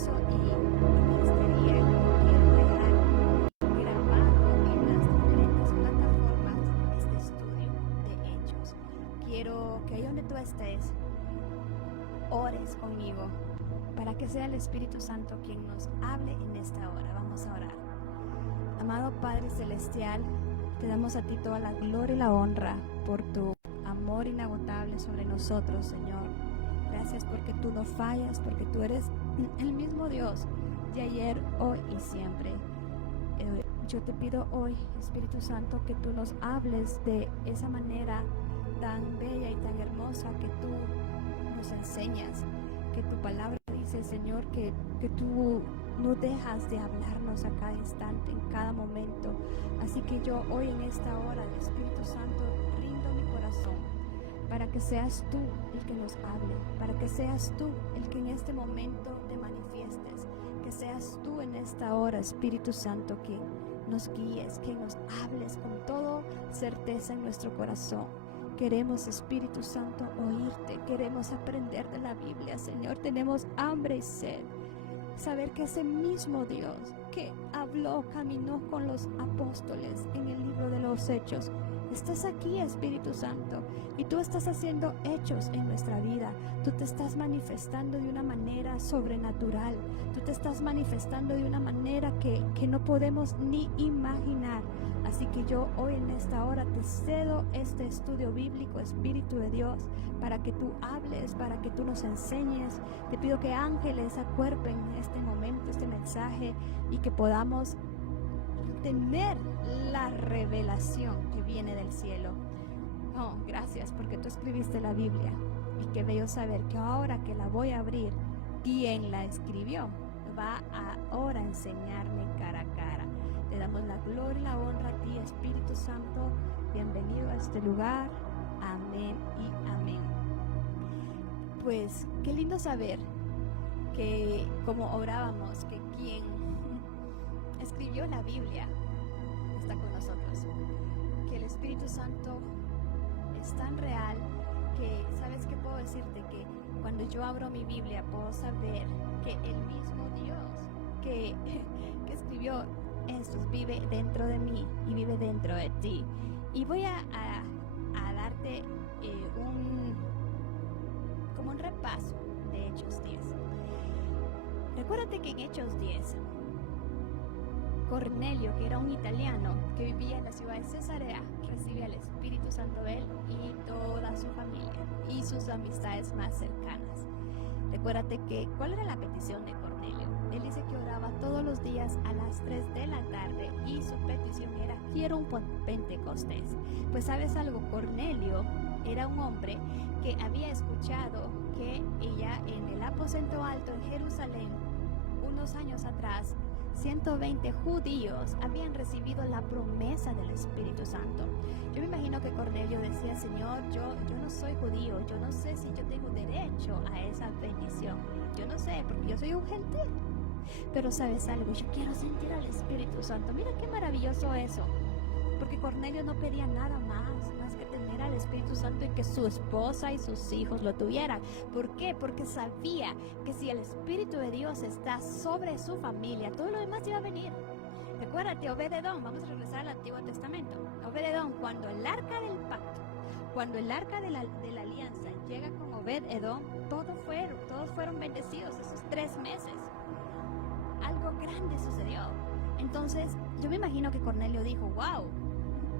maravilloso y en este día quiero dejar grabado en las diferentes plataformas este estudio de hechos. Quiero que ahí donde tú estés, ores conmigo para que sea el Espíritu Santo quien nos hable en esta hora. Vamos a orar. Amado Padre Celestial, te damos a ti toda la gloria y la honra por tu amor inagotable sobre nosotros, Señor. Gracias porque tú no fallas, porque tú eres el mismo Dios de ayer, hoy y siempre. Yo te pido hoy, Espíritu Santo, que tú nos hables de esa manera tan bella y tan hermosa que tú nos enseñas, que tu palabra dice, Señor, que tú no dejas de hablarnos a cada instante, en cada momento. Así que yo hoy en esta hora, Espíritu Santo, rindo mi corazón para que seas tú el que nos hable, para que seas tú el que en este momento te manifiestes, que seas tú en esta hora, Espíritu Santo, que nos guíes, que nos hables con toda certeza en nuestro corazón. Queremos, Espíritu Santo, oírte, queremos aprender de la Biblia, Señor, tenemos hambre y sed. Saber que ese mismo Dios que habló, caminó con los apóstoles en el libro de los Hechos, estás aquí, Espíritu Santo, y tú estás haciendo hechos en nuestra vida. Tú te estás manifestando de una manera sobrenatural. Tú te estás manifestando de una manera que no podemos ni imaginar. Así que yo hoy en esta hora te cedo este estudio bíblico, Espíritu de Dios, para que tú hables, para que tú nos enseñes. Te pido que ángeles acuerpen en este momento este mensaje y que podamos tener la revelación que viene del cielo. Oh, gracias porque tú escribiste la Biblia y qué bello saber que ahora que la voy a abrir, quien la escribió va a ahora enseñarme cara a cara. Te damos la gloria y la honra a ti, Espíritu Santo. Bienvenido a este lugar. Amén y amén. Pues qué lindo saber que como orábamos, que quien escribió la Biblia está con nosotros, que el Espíritu Santo es tan real que, ¿sabes qué puedo decirte? Que cuando yo abro mi Biblia puedo saber que el mismo Dios que escribió estos vive dentro de mí y vive dentro de ti. Y voy a darte como un repaso de Hechos 10. Recuérdate que en Hechos 10 Cornelio, que era un italiano que vivía en la ciudad de Cesarea, recibe al Espíritu Santo de él y toda su familia y sus amistades más cercanas. Recuérdate que, ¿cuál era la petición de Cornelio? Él dice que oraba todos los días a las 3 de la tarde y su petición era, quiero un Pentecostés. Pues sabes algo, Cornelio era un hombre que había escuchado que ella en el aposento alto en Jerusalén, unos años atrás, 120 judíos habían recibido la promesa del Espíritu Santo. Yo me imagino que Cornelio decía, Señor, yo no soy judío, yo no sé si yo tengo derecho a esa bendición. Yo no sé, porque yo soy un gentil. Pero sabes algo, yo quiero sentir al Espíritu Santo. Mira qué maravilloso eso. Porque Cornelio no pedía nada más que tener al Espíritu Santo y que su esposa y sus hijos lo tuvieran. ¿Por qué? Porque sabía que si el Espíritu de Dios está sobre su familia, todo lo demás iba a venir. Recuérdate, Obed-Edom, vamos a regresar al Antiguo Testamento. Obed-Edom, cuando el arca del pacto, cuando el arca de la alianza llega con Obed-Edom, todos fueron bendecidos esos 3 meses. Algo grande sucedió. Entonces, yo me imagino que Cornelio dijo, wow,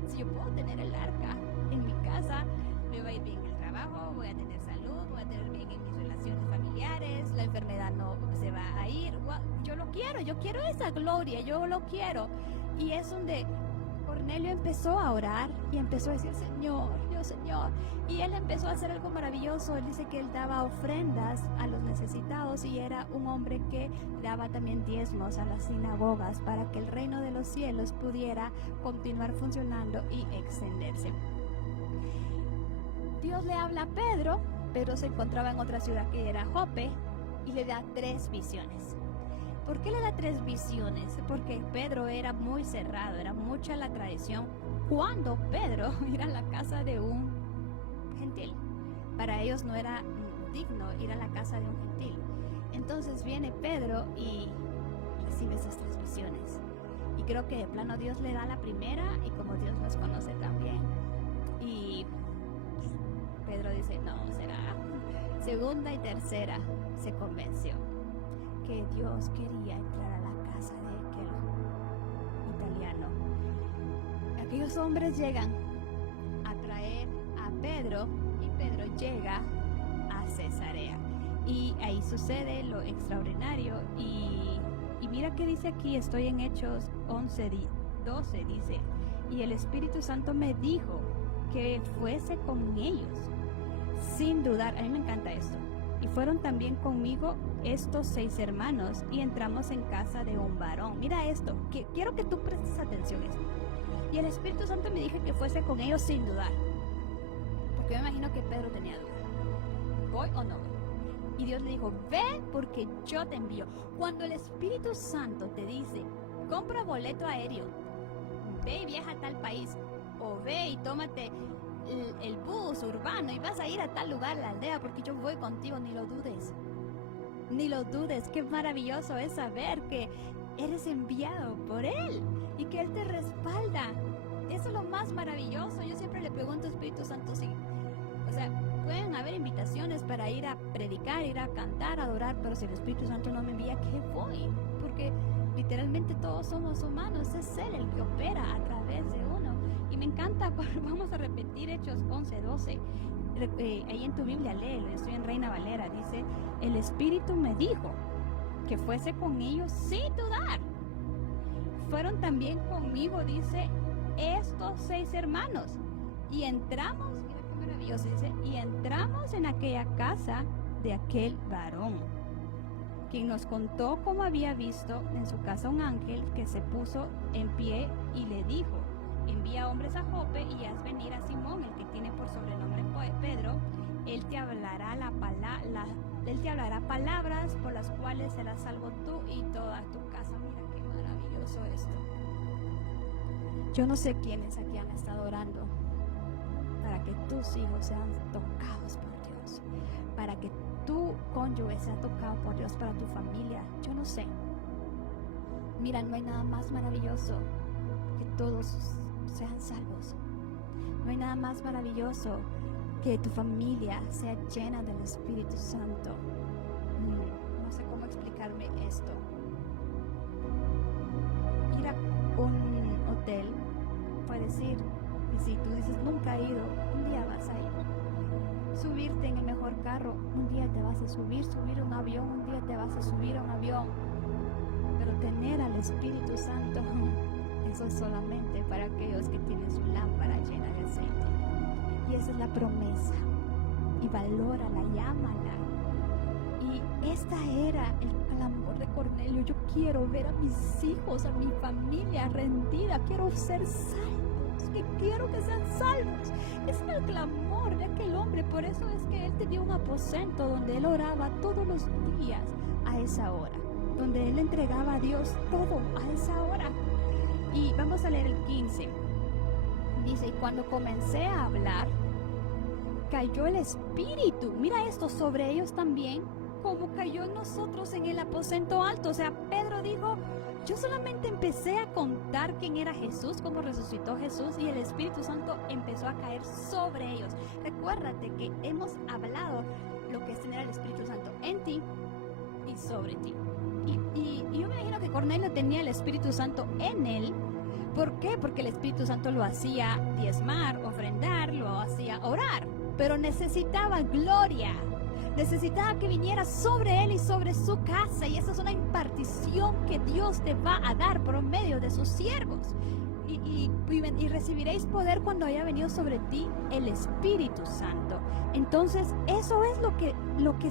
si yo puedo tener el arca en mi casa, me va a ir bien en el trabajo, voy a tener salud, voy a tener bien en mis relaciones familiares, la enfermedad no se va a ir. Wow, yo quiero esa gloria, yo lo quiero. Y es donde Cornelio empezó a orar y empezó a decir, Señor, Señor. Y él empezó a hacer algo maravilloso. Él dice que él daba ofrendas a los necesitados y era un hombre que daba también diezmos a las sinagogas para que el reino de los cielos pudiera continuar funcionando y extenderse. Dios le habla a Pedro. Pedro se encontraba en otra ciudad que era Jope y le da 3 visiones. ¿Por qué le da 3 visiones? Porque Pedro era muy cerrado, era mucha la tradición. Cuando Pedro ir a la casa de un gentil, para ellos no era digno ir a la casa de un gentil. entonces viene Pedro y recibe esas 3 visiones. Y creo que de plano Dios le da la primera, y como Dios nos conoce también. Y Pedro dice, no, será segunda y tercera. Se convenció que Dios quería entrar a la casa de aquel italiano. Aquellos hombres llegan a traer a Pedro, y Pedro llega a Cesarea. Y ahí sucede lo extraordinario. Y mira que dice aquí, estoy en Hechos 11:12, dice, y el Espíritu Santo me dijo que fuese con ellos, sin dudar. A mí me encanta esto. Y fueron también conmigo estos 6 hermanos, y entramos en casa de un varón. Mira esto, quiero que tú prestes atención a esto. Y el Espíritu Santo me dijo que fuese con ellos sin dudar, porque yo me imagino que Pedro tenía duda, ¿voy o no voy? Y Dios le dijo, ve, porque yo te envío. Cuando el Espíritu Santo te dice, compra boleto aéreo, ve y viaja a tal país, o ve y tómate el bus urbano y vas a ir a tal lugar, la aldea, porque yo voy contigo, ni lo dudes. Ni lo dudes. Qué maravilloso es saber que eres enviado por Él y que Él te respalda. Eso es lo más maravilloso. Yo siempre le pregunto al Espíritu Santo, sí, o sea, pueden haber invitaciones para ir a predicar, ir a cantar, adorar, pero si el Espíritu Santo no me envía, ¿qué voy? Porque literalmente todos somos humanos, es Él el que opera a través de uno. Y me encanta, vamos a repetir Hechos 11:12. Ahí en tu Biblia, léelo, estoy en Reina Valera, dice, el Espíritu me dijo que fuese con ellos sin dudar. Fueron también conmigo, dice, estos 6 hermanos. Y entramos, mira qué maravilloso, dice, y entramos en aquella casa de aquel varón, quien nos contó cómo había visto en su casa un ángel que se puso en pie y le dijo, envía hombres a Jope y haz venir a Simón, el que tiene por sobrenombre Pedro. Él te hablará palabras por las cuales serás salvo tú y toda tu casa. Mira qué maravilloso esto. Yo no sé quiénes aquí han estado orando para que tus hijos sean tocados por Dios, para que tu cónyuge sea tocado por Dios, para tu familia. Yo no sé. Mira, no hay nada más maravilloso que todos sean salvos. No hay nada más maravilloso que tu familia sea llena del Espíritu Santo. No sé cómo explicarme esto. Ir a un hotel, puedes ir, y si tú dices nunca he ido, un día vas a ir. Subirte en el mejor carro, un día te vas a subir a un avión, un día te vas a subir a un avión. Pero tener al Espíritu Santo, eso es solamente para aquellos que tienen su lámpara llena de aceite. Y esa es la promesa. Y valórala, llámala. Y esta era el clamor de Cornelio. Yo quiero ver a mis hijos, a mi familia rendida. Quiero ser salvos. Que quiero que sean salvos. Ese es el clamor de aquel hombre. Por eso es que él tenía un aposento donde él oraba todos los días a esa hora. Donde él entregaba a Dios todo a esa hora. Y vamos a leer el 15. Dice, y cuando comencé a hablar, cayó el Espíritu, mira esto, sobre ellos también, como cayó en nosotros en el aposento alto. O sea, Pedro dijo, yo solamente empecé a contar quién era Jesús, cómo resucitó Jesús, y el Espíritu Santo empezó a caer sobre ellos. Recuérdate que hemos hablado lo que es tener el Espíritu Santo en ti y sobre ti. Y yo me imagino que Cornelio tenía el Espíritu Santo en él. ¿Por qué? Porque el Espíritu Santo lo hacía diezmar, ofrendar, lo hacía orar, pero necesitaba gloria, necesitaba que viniera sobre él y sobre su casa, y esa es una impartición que Dios te va a dar por medio de sus siervos. Y recibiréis poder cuando haya venido sobre ti el Espíritu Santo. Entonces eso es lo que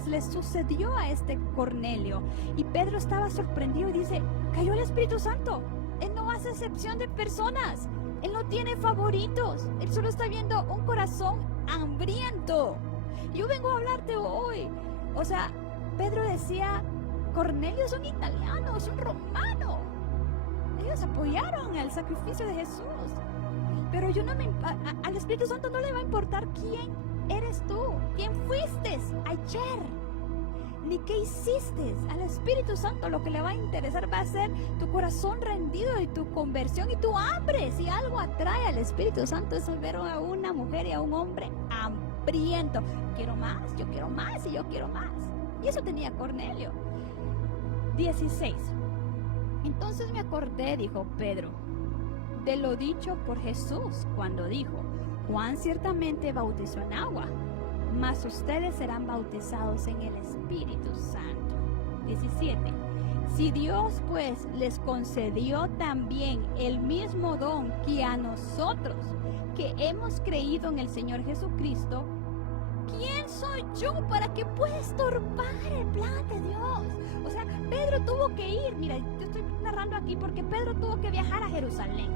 le sucedió a este Cornelio, y Pedro estaba sorprendido y dice, cayó el Espíritu Santo. Él no hace excepción de personas, él no tiene favoritos, él solo está viendo un corazón hambriento. Yo vengo a hablarte hoy. O sea, Pedro decía, Cornelio es un italiano, es un romano. Ellos apoyaron el sacrificio de Jesús. Pero al Espíritu Santo no le va a importar quién eres tú, quién fuiste ayer. ni qué hiciste. Al Espíritu Santo lo que le va a interesar va a ser tu corazón rendido y tu conversión y tu hambre. Si algo atrae al Espíritu Santo es ver a una mujer y a un hombre hambriento. Quiero más, yo quiero más y yo quiero más. Y eso tenía Cornelio. 16. Entonces me acordé, dijo Pedro, de lo dicho por Jesús cuando dijo: Juan ciertamente bautizó en agua, mas ustedes serán bautizados en el Espíritu Santo. 17. Si Dios pues les concedió también el mismo don que a nosotros, que hemos creído en el Señor Jesucristo, ¿quién soy yo para que pueda estorbar el plan de Dios? O sea, Pedro tuvo que ir. Mira, yo estoy narrando aquí porque Pedro tuvo que viajar a Jerusalén.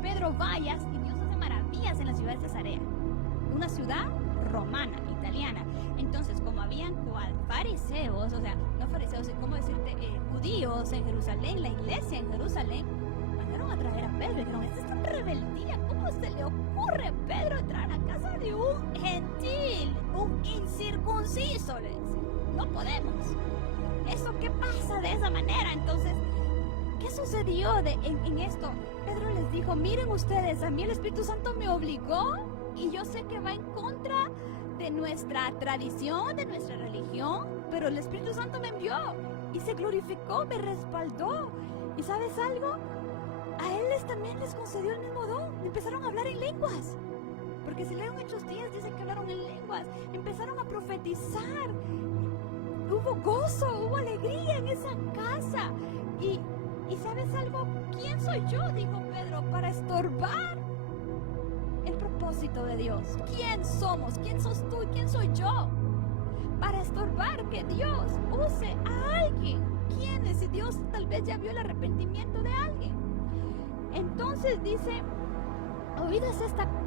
Pedro vayas y Dios hace maravillas en la ciudad de Cesarea, una ciudad romana, italiana. Entonces, como habían fariseos, o sea, no fariseos, ¿cómo decirte? Judíos en Jerusalén, la iglesia en Jerusalén, mandaron a traer a Pedro y dijeron: esta es una rebeldía, ¿cómo se le ocurre a Pedro entrar a casa de un gentil, un incircunciso? Le dicen, no podemos. ¿Eso qué pasa de esa manera? Entonces, ¿qué sucedió en esto? Pedro les dijo: miren ustedes, a mí el Espíritu Santo me obligó y yo sé que va en contra de nuestra tradición, de nuestra religión, pero el Espíritu Santo me envió y se glorificó, me respaldó. ¿Y sabes algo? A él también les concedió el mismo don. Empezaron a hablar en lenguas, porque si leen Hechos 10 dice que hablaron en lenguas. Empezaron a profetizar. Hubo gozo, hubo alegría en esa casa. Y ¿sabes algo? ¿Quién soy yo? Dijo Pedro, para estorbar el propósito de Dios. ¿Quién somos? ¿Quién sos tú? ¿Quién soy yo? Para estorbar que Dios use a alguien. ¿Quién es? Si Dios tal vez ya vio el arrepentimiento de alguien. Entonces dice: oídas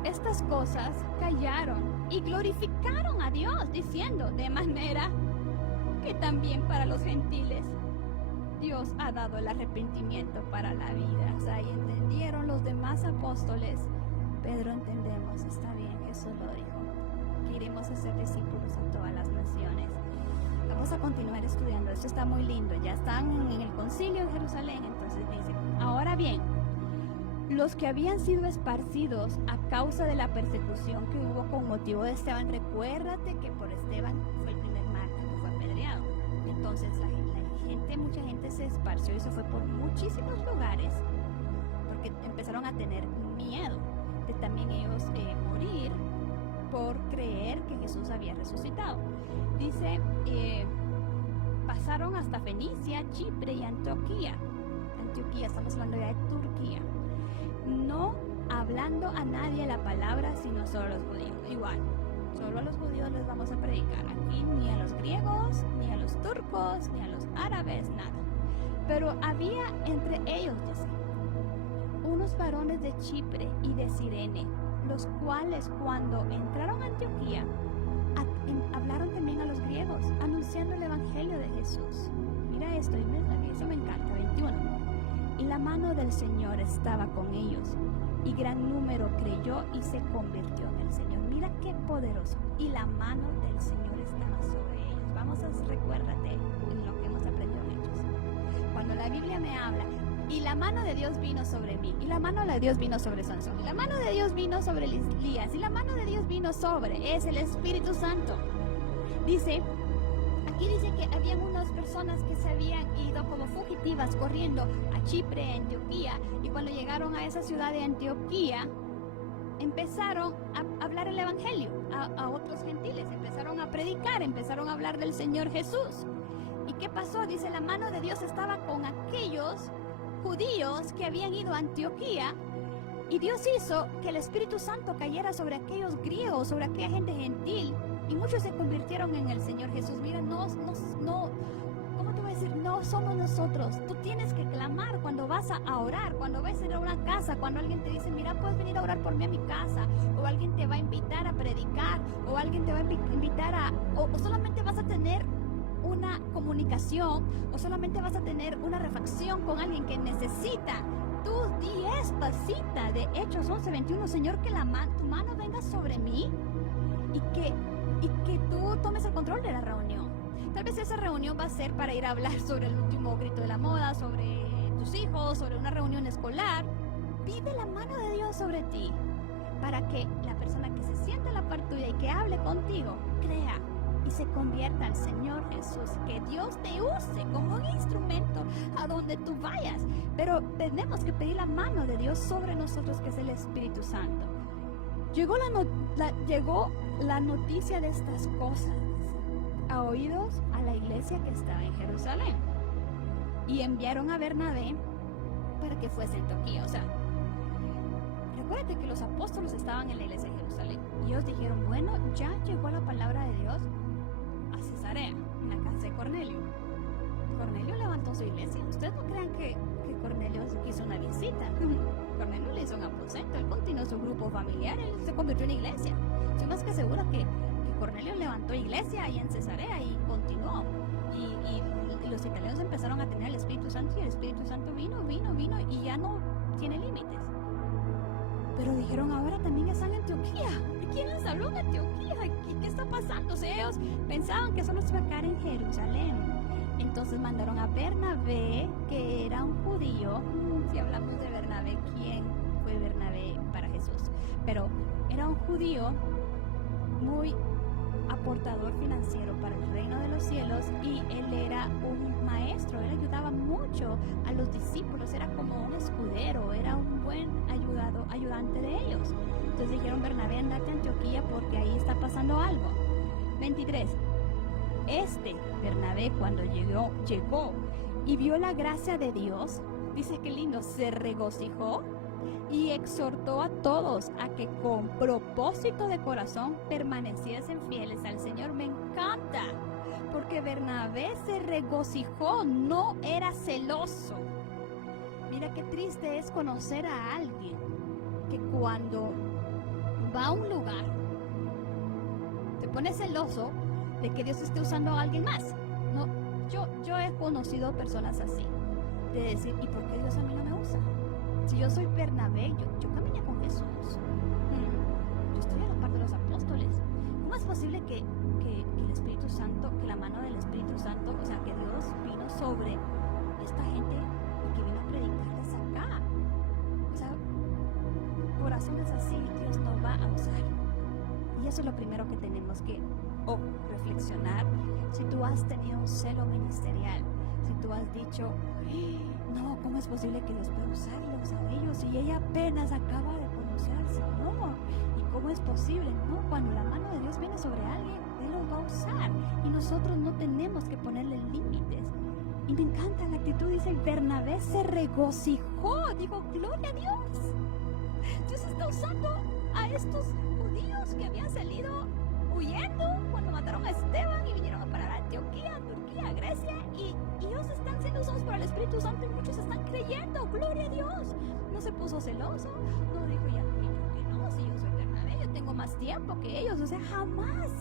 estas cosas, callaron y glorificaron a Dios, diciendo: de manera que también para los gentiles Dios ha dado el arrepentimiento para la vida. O sea, y entendieron los demás apóstoles. Pedro, entendemos, está bien, Jesús lo dijo, que iremos a ser discípulos a todas las naciones. Vamos a continuar estudiando, esto está muy lindo. Ya están en el concilio en Jerusalén. Entonces dice: ahora bien, los que habían sido esparcidos a causa de la persecución que hubo con motivo de Esteban, recuérdate que por Esteban fue el primer mártir que fue apedreado. Entonces mucha gente se esparció y se fue por muchísimos lugares, porque empezaron a tener miedo de también ellos morir por creer que Jesús había resucitado. Dice, pasaron hasta Fenicia, Chipre y Antioquía, estamos hablando ya de Turquía, no hablando a nadie la palabra sino solo a los judíos. Igual, solo a los judíos les vamos a predicar. Aquí ni a los griegos, ni a los turcos, ni a los árabes, nada. Pero había entre ellos, dice, unos varones de Chipre y de Cirene, los cuales cuando entraron a Antioquía, hablaron también a los griegos, anunciando el evangelio de Jesús. Mira esto, eso me encanta. 21. Y la mano del Señor estaba con ellos, y gran número creyó y se convirtió en el Señor. Mira qué poderoso. Y la mano del Señor estaba sobre ellos. Vamos a recuérdate en lo que hemos aprendido en Hechos. Cuando la Biblia me habla, y la mano de Dios vino sobre mí, y la mano de Dios vino sobre Sansón, y la mano de Dios vino sobre Elías, y la mano de Dios vino sobre, es el Espíritu Santo. Dice, aquí dice que habían unas personas que se habían ido como fugitivas corriendo a Chipre, Antioquía, y cuando llegaron a esa ciudad de Antioquía, empezaron a hablar el evangelio a otros gentiles, empezaron a predicar, empezaron a hablar del Señor Jesús. ¿Y qué pasó? Dice, la mano de Dios estaba con aquellos judíos que habían ido a Antioquía, y Dios hizo que el Espíritu Santo cayera sobre aquellos griegos, sobre aquella gente gentil, y muchos se convirtieron en el Señor Jesús. Mira, no, ¿cómo te voy a decir? No somos nosotros. Tú tienes que clamar cuando vas a orar, cuando vas a ir a una casa, cuando alguien te dice, mira, puedes venir a orar por mí a mi casa, o alguien te va a invitar a predicar, o alguien te va a invitar o solamente vas a tener una comunicación, o solamente vas a tener una refacción con alguien que necesita. Tú di esta cita de Hechos 11:21, Señor, que tu mano venga sobre mí y que tú tomes el control de la reunión. Tal vez esa reunión va a ser para ir a hablar sobre el último grito de la moda, sobre tus hijos, sobre una reunión escolar. Pide la mano de Dios sobre ti para que la persona que se siente a la par tuya y que hable contigo crea y se convierta al Señor Jesús. Que Dios te use como un instrumento a donde tú vayas. Pero tenemos que pedir la mano de Dios sobre nosotros, que es el Espíritu Santo. Llegó la noticia de estas cosas a oídos a la iglesia que estaba en Jerusalén. Y enviaron a Bernabé para que fuese a Antioquía. O sea, recuérdate que los apóstoles estaban en la iglesia de Jerusalén. Y ellos dijeron, bueno, ya llegó la palabra de Dios a Cesarea, en la casa de Cornelio. Cornelio levantó su iglesia. Ustedes no crean que Cornelio hizo una visita. Cornelio le hizo un aposento. Él continuó su grupo familiar. Él se convirtió en iglesia. Estoy más que segura que Cornelio levantó iglesia ahí en Cesarea y continuó. Y los italianos empezaron a tener el Espíritu Santo, y el Espíritu Santo vino y ya no tiene límites. Pero dijeron, ahora también están en Antioquía. ¿Quién les habló en Antioquía? ¿Qué está pasando? O sea, ellos pensaban que solo se iba a quedar en Jerusalén. Entonces mandaron a Bernabé, que era un judío. Si hablamos de Bernabé, ¿quién fue Bernabé para Jesús? Pero era un judío muy aportador financiero para el reino de los cielos, y él era un maestro. Él ayudaba mucho a los discípulos, era como un escudero, era un buen ayudante de ellos. Entonces dijeron, Bernabé, andate a Antioquía porque ahí está pasando algo. 23. Bernabé, cuando llegó y vio la gracia de Dios, dice que lindo, se regocijó y exhortó a todos a que con propósito de corazón permaneciesen fieles al Señor. Me encanta, porque Bernabé se regocijó, no era celoso. Mira qué triste es conocer a alguien que cuando va a un lugar te pone celoso de que Dios esté usando a alguien más. No, yo he conocido personas así, de decir, ¿y por qué Dios a mí no me usa? Si yo soy Bernabé, yo caminé con Jesús. Yo estoy a la par de los apóstoles. ¿Cómo es posible que el Espíritu Santo, que la mano del Espíritu Santo, o sea, que Dios vino sobre esta gente y que vino a predicarles acá? O sea, corazones así Dios no va a usar. Y eso es lo primero que tenemos que reflexionar. Si tú has tenido un celo ministerial, si tú has dicho, no, ¿cómo es posible que Dios pueda usarlos a ellos? Y ella apenas acaba de conocer al Señor. ¿Y cómo es posible? No, cuando la mano de Dios viene sobre alguien, Él los va a usar. Y nosotros no tenemos que ponerle límites. Y me encanta la actitud, dice, Bernabé se regocijó. Digo, gloria a Dios. Dios está usando a estos judíos que habían salido huyendo cuando mataron a Esteban y vinieron a parar a Antioquía, Turquía, Grecia, y ellos están siendo usados por el Espíritu Santo y muchos están creyendo. Gloria a Dios. No se puso celoso, no dijo, ya, ¿por qué no? Si yo soy Bernabé, yo tengo más tiempo que ellos. O sea, jamás.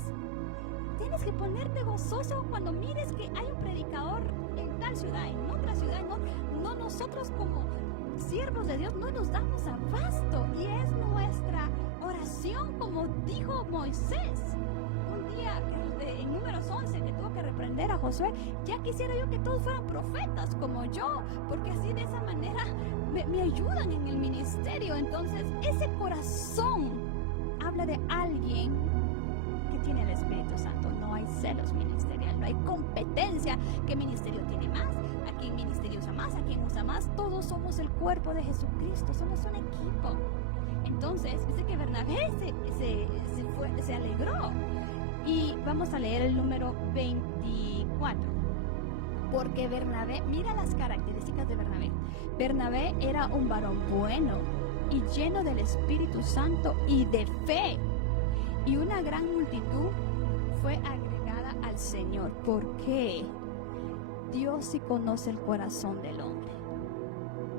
Tienes que ponerte gozoso cuando mires que hay un predicador en tal ciudad, en otra ciudad, no nosotros como siervos de Dios no nos damos abasto, y es nuestra oración, como dijo Moisés un día en Números 11, que tuvo que reprender a Josué. Ya quisiera yo que todos fueran profetas como yo, porque así de esa manera me ayudan en el ministerio. Entonces ese corazón habla de alguien que tiene el Espíritu Santo. No hay celos ministerial, no hay competencia, qué ministerio tiene más, a quién ministerio usa más, a quién usa más. Todos somos el cuerpo de Jesucristo, somos un equipo. Entonces dice que Bernabé se alegró. Y vamos a leer el número 24. Porque Bernabé, mira las características de Bernabé. Bernabé era un varón bueno y lleno del Espíritu Santo y de fe. Y una gran multitud fue agregada al Señor. ¿Por qué? Dios sí conoce el corazón del hombre.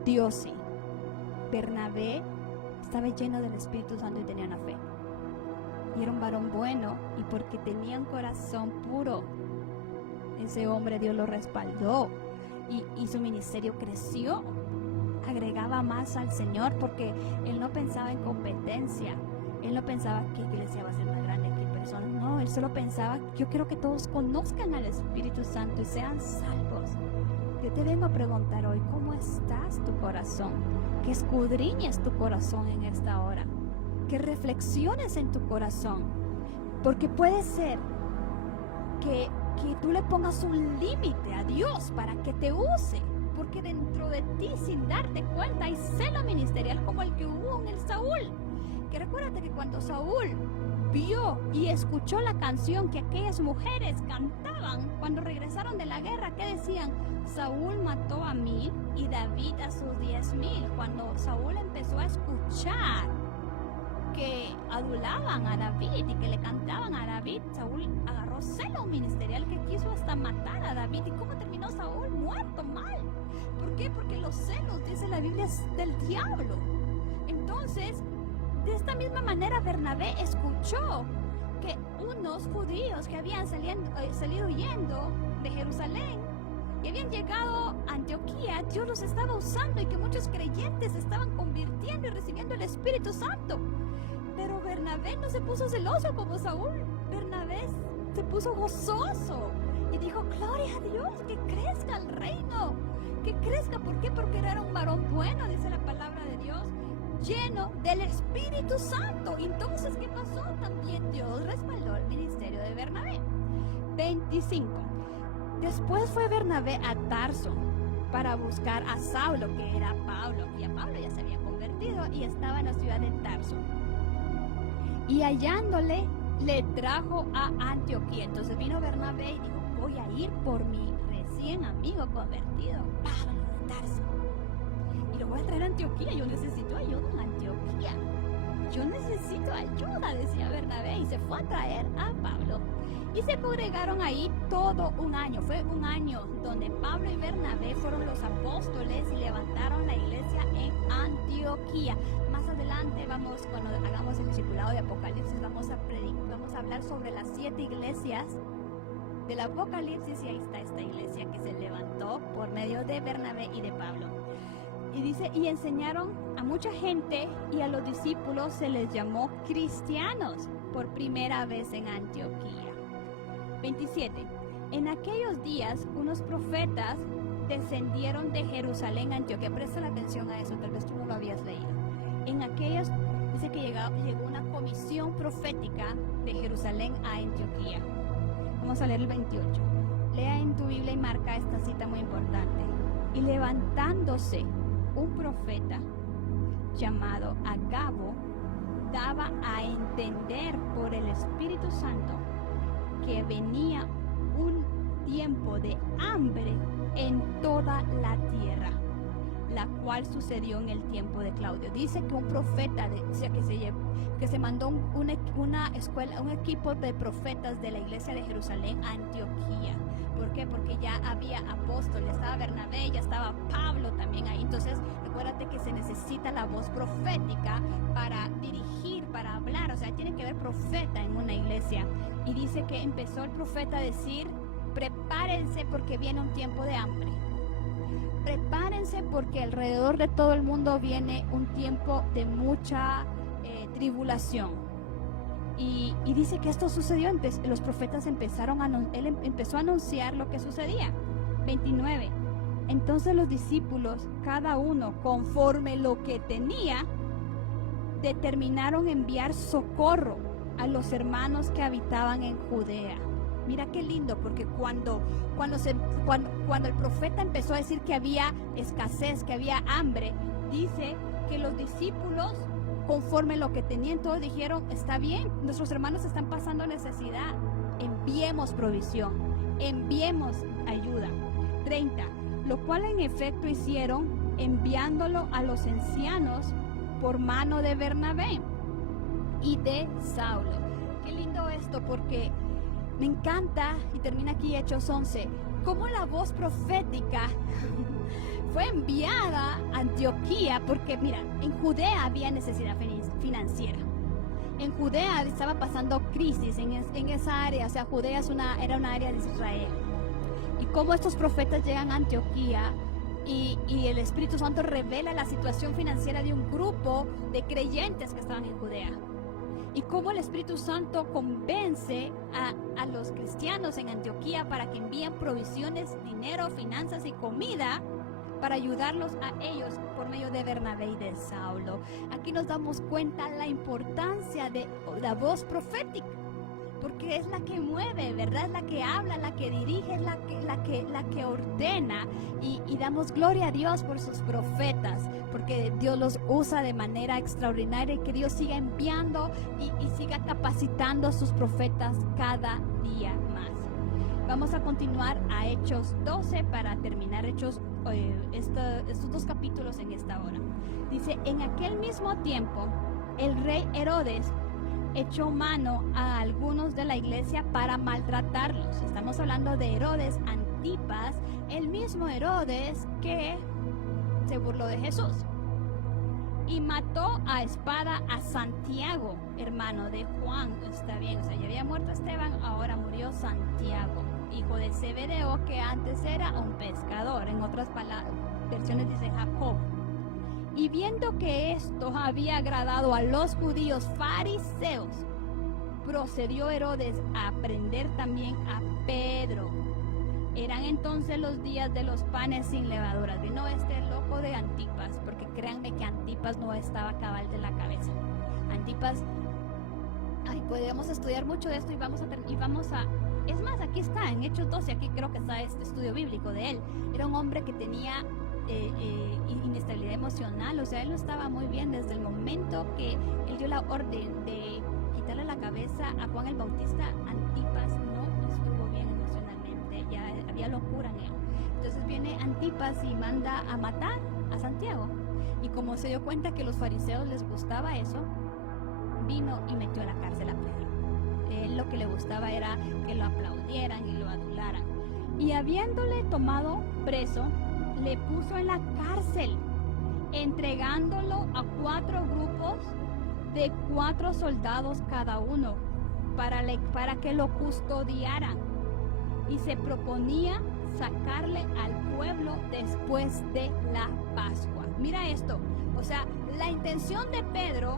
Dios sí. Bernabé estaba lleno del Espíritu Santo y tenía una fe. Y era un varón bueno, y porque tenía un corazón puro, ese hombre Dios lo respaldó y su ministerio creció. Agregaba más al Señor porque él no pensaba en competencia. Él no pensaba que iglesia va a ser más grande que personas. No, él solo pensaba, yo quiero que todos conozcan al Espíritu Santo y sean salvos. Yo te vengo a preguntar hoy, ¿cómo estás tu corazón? Que escudriñes tu corazón en esta hora. Que reflexiones en tu corazón. Porque puede ser que tú le pongas un límite a Dios para que te use. Porque dentro de ti, sin darte cuenta, hay celo ministerial como el que hubo en el Saúl. Que recuérdate que cuando Saúl vio y escuchó la canción que aquellas mujeres cantaban cuando regresaron de la guerra, que decían, Saúl mató a 1000 y David a sus 10,000. Cuando Saúl empezó a escuchar que adulaban a David y que le cantaban a David, Saúl agarró celo ministerial que quiso hasta matar a David. ¿Y cómo terminó Saúl? Muerto, mal. ¿Por qué? Porque los celos, dice la Biblia, es del diablo. Entonces, de esta misma manera Bernabé escuchó que unos judíos que habían salido huyendo de Jerusalén y habían llegado a Antioquía, Dios los estaba usando y que muchos creyentes se estaban convirtiendo y recibiendo el Espíritu Santo. Pero Bernabé no se puso celoso como Saúl. Bernabé se puso gozoso y dijo, gloria a Dios, que crezca el reino, que crezca. ¿Por qué? Porque era un varón bueno, dice la palabra de Dios, lleno del Espíritu Santo. Entonces, ¿qué pasó? También Dios respaldó el ministerio de Bernabé. 25. Después fue Bernabé a Tarso para buscar a Saulo, que era Pablo. Y a Pablo ya se había convertido y estaba en la ciudad de Tarso. Y hallándole, le trajo a Antioquía. Entonces vino Bernabé y dijo, voy a ir por mi recién amigo convertido, Pablo de Tarso. Y lo voy a traer a Antioquía. Yo necesito ayuda en Antioquía. Yo necesito ayuda, decía Bernabé. Y se fue a traer a Pablo. Y se congregaron ahí todo un año. Fue un año donde Pablo y Bernabé fueron los apóstoles y levantaron la iglesia en Antioquía. Más adelante cuando hagamos el discipulado de Apocalipsis, vamos a hablar sobre las 7 iglesias del Apocalipsis, y ahí está esta iglesia que se levantó por medio de Bernabé y de Pablo. Y dice, y enseñaron a mucha gente, y a los discípulos se les llamó cristianos por primera vez en Antioquía. 27. En aquellos días unos profetas descendieron de Jerusalén a Antioquía. Presta la atención a eso, tal vez tú no lo habías leído. En aquellos, dice que llegó una comisión profética de Jerusalén a Antioquía. Vamos a leer el 28. Lea en tu Biblia y marca esta cita muy importante. Y levantándose un profeta llamado Agabo, daba a entender por el Espíritu Santo que venía un tiempo de hambre en toda la tierra, la cual sucedió en el tiempo de Claudio. Dice que un profeta, que se mandó una escuela, un equipo de profetas de la iglesia de Jerusalén a Antioquía. ¿Por qué? Porque ya había apóstoles, estaba Bernabé, ya estaba Pablo también ahí. Entonces, recuérdate que se necesita la voz profética para dirigir, para hablar. O sea, tiene que haber profeta en una iglesia. Y dice que empezó el profeta a decir, prepárense porque viene un tiempo de hambre. Prepárense porque alrededor de todo el mundo viene un tiempo de mucha tribulación. Y dice que esto sucedió. Los profetas él empezó a anunciar lo que sucedía. 29. Entonces los discípulos, cada uno conforme lo que tenía, determinaron enviar socorro a los hermanos que habitaban en Judea. Mira qué lindo, porque cuando el profeta empezó a decir que había escasez, que había hambre, dice que los discípulos, conforme lo que tenían, todos dijeron, está bien, nuestros hermanos están pasando necesidad, enviemos provisión, enviemos ayuda. 30. Lo cual en efecto hicieron, enviándolo a los ancianos por mano de Bernabé y de Saulo. Qué lindo esto, porque me encanta, y termina aquí Hechos 11, cómo la voz profética fue enviada a Antioquía, porque mira, en Judea había necesidad financiera. En Judea estaba pasando crisis en esa área. O sea, Judea era una área de Israel. Y cómo estos profetas llegan a Antioquía y el Espíritu Santo revela la situación financiera de un grupo de creyentes que estaban en Judea. y cómo el Espíritu Santo convence a los cristianos en Antioquía para que envíen provisiones, dinero, finanzas y comida para ayudarlos a ellos por medio de Bernabé y de Saulo. Aquí nos damos cuenta la importancia de la voz profética, porque es la que mueve, ¿verdad? Es la que habla, la que dirige, es la que ordena, y damos gloria a Dios por sus profetas, porque Dios los usa de manera extraordinaria, y que Dios siga enviando y siga capacitando a sus profetas cada día más. Vamos a continuar a Hechos 12 para terminar estos 2 capítulos en esta hora. Dice, en aquel mismo tiempo, el rey Herodes echó mano a algunos de la iglesia para maltratarlos. Estamos hablando de Herodes Antipas, el mismo Herodes que se burló de Jesús. Y mató a espada a Santiago, hermano de Juan. Está bien, o sea, ya había muerto Esteban, ahora murió Santiago, hijo de Zebedeo, que antes era un pescador. En otras versiones dice Jacob. Y viendo que esto había agradado a los judíos fariseos, procedió Herodes a prender también a Pedro. Eran entonces los días de los panes sin levadura. Vino este loco de Antipas, porque créanme que Antipas no estaba cabal de la cabeza. Antipas, podríamos estudiar mucho de esto y vamos a es más, aquí está, en Hechos 12, aquí creo que está este estudio bíblico de él. Era un hombre que tenía inestabilidad emocional, o sea, él no estaba muy bien desde el momento que él dio la orden de quitarle la cabeza a Juan el Bautista. Antipas no estuvo bien emocionalmente, ya había locura en él. Entonces viene Antipas y manda a matar a Santiago, y como se dio cuenta que a los fariseos les gustaba eso, vino y metió a la cárcel a Pedro. Él lo que le gustaba era que lo aplaudieran y lo adularan, y habiéndole tomado preso, le puso en la cárcel, entregándolo a 4 grupos de 4 soldados cada uno, para que lo custodiaran, y se proponía sacarle al pueblo después de la Pascua. Mira esto, o sea, la intención de Pedro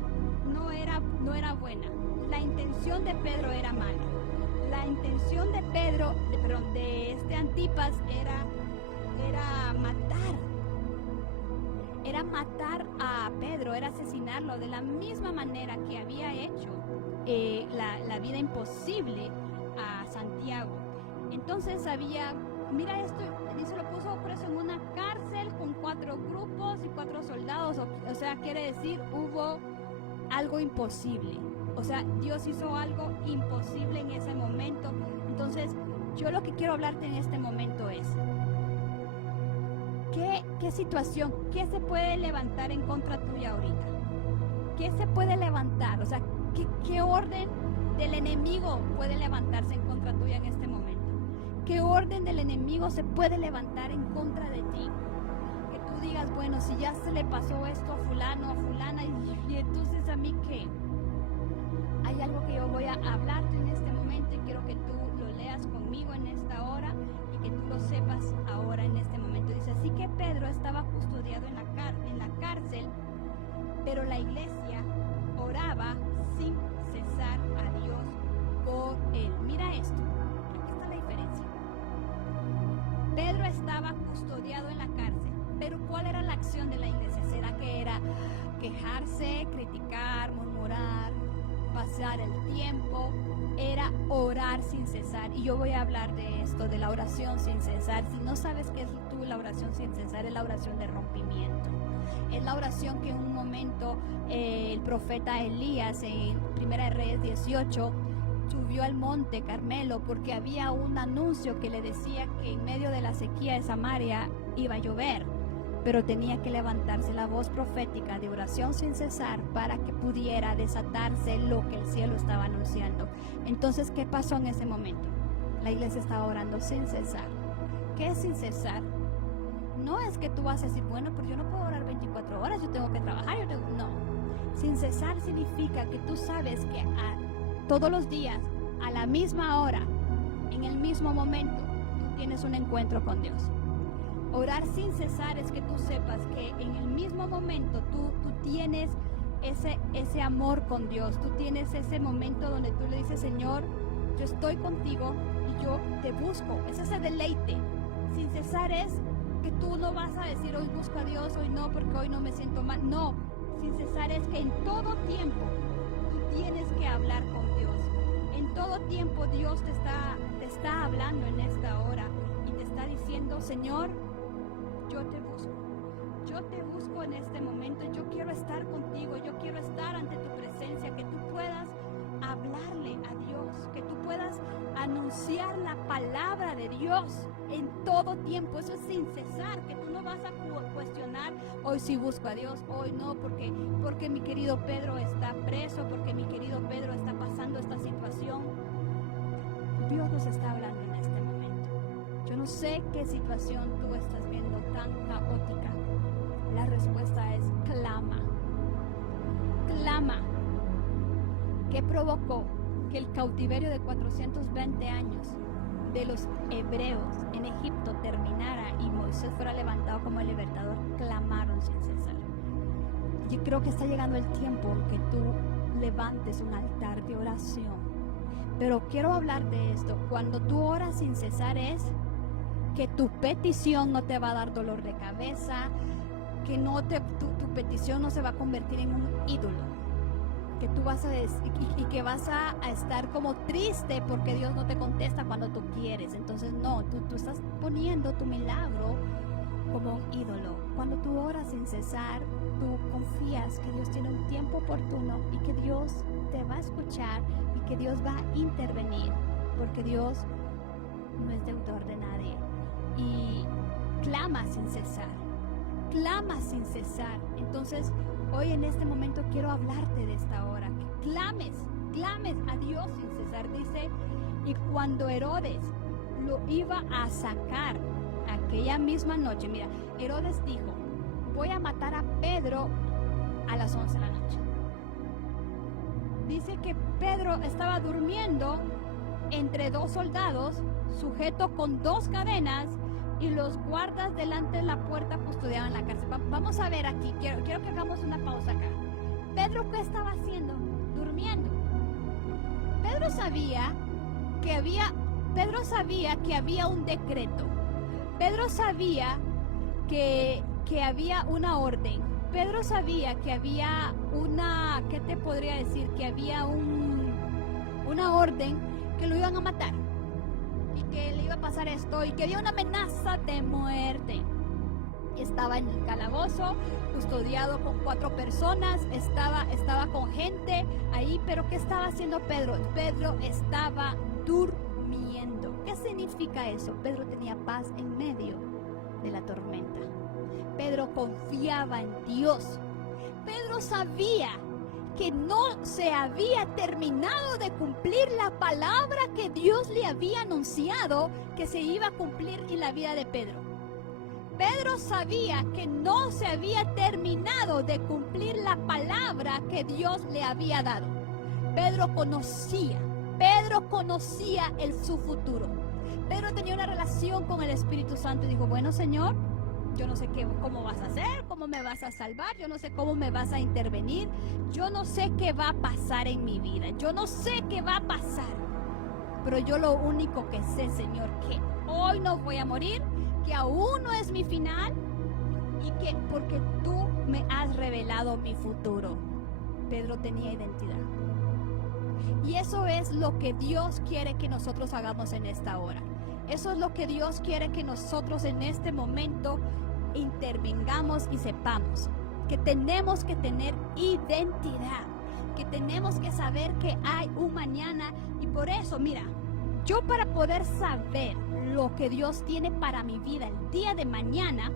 no era buena, la intención de Pedro era mala. La intención de de este Antipas era matar a Pedro, era asesinarlo de la misma manera que había hecho la vida imposible a Santiago. Entonces mira esto, dice, lo puso preso en una cárcel con 4 grupos y 4 soldados, o sea, quiere decir, hubo algo imposible. O sea, Dios hizo algo imposible en ese momento. Entonces, yo lo que quiero hablarte en este momento es, ¿qué situación, qué se puede levantar en contra tuya ahorita? ¿Qué se puede levantar? O sea, ¿qué orden del enemigo puede levantarse en contra tuya en este momento? ¿Qué orden del enemigo se puede levantar en contra de ti? Que tú digas, bueno, si ya se le pasó esto a fulano, a fulana, y entonces a mí, ¿qué? Hay algo que yo voy a hablarte en este momento, y quiero que tú lo leas conmigo en esta hora y que tú lo sepas ahora en este momento. Dice, así que Pedro estaba custodiado en la cárcel, pero la iglesia oraba sin cesar a Dios por él. Mira esto, aquí está la diferencia. Pedro estaba custodiado en la cárcel, pero ¿cuál era la acción de la iglesia? ¿Será que era quejarse, criticar, murmurar, pasar el tiempo? Era orar sin cesar. Y yo voy a hablar de esto, de la oración sin cesar. Si no sabes qué es la oración sin cesar, es la oración de rompimiento. Es la oración que en un momento el profeta Elías en 1 Reyes 18 subió al monte Carmelo, porque había un anuncio que le decía que en medio de la sequía de Samaria iba a llover, pero tenía que levantarse la voz profética de oración sin cesar para que pudiera desatarse lo que el cielo estaba anunciando. Entonces, ¿qué pasó en ese momento? La iglesia estaba orando sin cesar. ¿Qué es sin cesar? No es que tú vas a decir, bueno, pero yo no puedo orar 24 horas, yo tengo que trabajar, no. Sin cesar significa que tú sabes que todos los días, a la misma hora, en el mismo momento, tú tienes un encuentro con Dios. Orar sin cesar es que tú sepas que en el mismo momento tú tienes ese amor con Dios. Tú tienes ese momento donde tú le dices, Señor, yo estoy contigo y yo te busco. Es ese deleite. Sin cesar es que tú no vas a decir, hoy busco a Dios, hoy no, porque hoy no me siento mal. No, sin cesar es que en todo tiempo tú tienes que hablar con Dios. En todo tiempo Dios te está hablando en esta hora y te está diciendo, Señor, yo te busco. Yo te busco en este momento, yo quiero estar contigo, yo quiero estar ante tu presencia, que tú puedas hablarle a Dios, que tú puedas anunciar la palabra de Dios en todo tiempo. Eso es sin cesar, que tú no vas a cuestionar, hoy sí busco a Dios, hoy no, porque mi querido Pedro está preso, porque mi querido Pedro está pasando esta situación. Dios nos está hablando en este momento. Yo no sé qué situación tú estás viendo tan caótica. La respuesta es clama. Clama. ¿Qué provocó que el cautiverio de 420 años de los hebreos en Egipto terminara y Moisés fuera levantado como el libertador? Clamaron sin cesar. Yo creo que está llegando el tiempo en que tú levantes un altar de oración. Pero quiero hablar de esto. Cuando tú oras sin cesar es que tu petición no te va a dar dolor de cabeza, que tu petición no se va a convertir en un ídolo, que tú vas a y que vas a estar como triste porque Dios no te contesta cuando tú quieres. Entonces no, tú estás poniendo tu milagro como un ídolo. Cuando tú oras sin cesar, tú confías que Dios tiene un tiempo oportuno y que Dios te va a escuchar y que Dios va a intervenir, porque Dios no es deudor de nadie. Y clama sin cesar. Clama sin cesar. Entonces, hoy en este momento quiero hablarte de esta hora. Que clames a Dios sin cesar. Dice, y cuando Herodes lo iba a sacar aquella misma noche, mira, Herodes dijo, voy a matar a Pedro a las 11 de la noche. Dice que Pedro estaba durmiendo entre dos soldados, sujeto con dos cadenas, y los guardas delante de la puerta custodiaban la cárcel. Vamos a ver aquí, quiero que hagamos una pausa acá. ¿Pedro qué estaba haciendo? Durmiendo. Pedro sabía que había un decreto. Pedro sabía que había una orden. Pedro sabía que había una, ¿qué te podría decir? Que había una orden que lo iban a matar. Y que le iba a pasar esto, y que había una amenaza de muerte. Estaba en el calabozo, custodiado con 4 personas, estaba con gente ahí, pero ¿qué estaba haciendo Pedro? Pedro estaba durmiendo. ¿Qué significa eso? Pedro tenía paz en medio de la tormenta. Pedro confiaba en Dios. Pedro sabía que no se había terminado de cumplir la palabra que Dios le había anunciado que se iba a cumplir en la vida de Pedro. Pedro sabía que no se había terminado de cumplir la palabra que Dios le había dado. Pedro conocía su futuro. Pedro tenía una relación con el Espíritu Santo y dijo, bueno, Señor, yo no sé cómo vas a hacer, cómo me vas a salvar, yo no sé cómo me vas a intervenir, yo no sé qué va a pasar en mi vida, yo no sé qué va a pasar, pero yo lo único que sé, Señor, que hoy no voy a morir, que aún no es mi final y que porque tú me has revelado mi futuro. Pedro tenía identidad. Y eso es lo que Dios quiere que nosotros hagamos en esta hora. Eso es lo que Dios quiere que nosotros en este momento intervengamos y sepamos. Que tenemos que tener identidad. Que tenemos que saber que hay un mañana. Y por eso, mira, yo para poder saber lo que Dios tiene para mi vida el día de mañana,